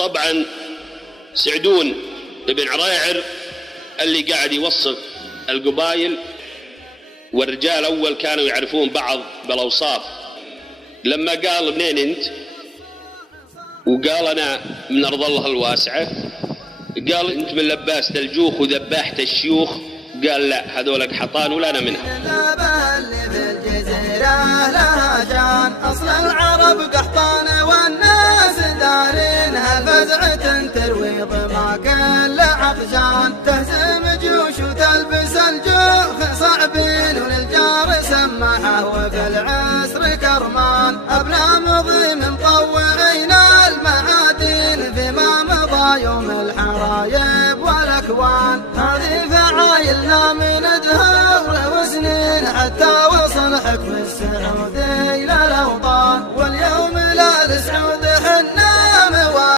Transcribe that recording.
طبعا سعدون بن عريعر اللي قاعد يوصف القبائل، والرجال أول كانوا يعرفون بعض بالأوصاف. لما قال منين أنت؟ وقال أنا من أرض الله الواسعة. قال أنت من لباسة الجوخ وذباحة الشيوخ؟ قال لا، هذولك حطان ولا أنا منها. اللي في الجزيرة لها جان، أصل العرب قحطان والناس دارينها فزعة تروي ضما كل عطشان، تهزم جيوش وتلبس الجوخ صعبين وللجار سماحه وفي العسر كرمان، أبناء مضي مطوعين المعادين فيما مضى يوم الحرايب والأكوان، هذه فعايلنا من دهور وسنين حتى وصل حكم السعودي إلى الأوطان، واليوم لا للسعودي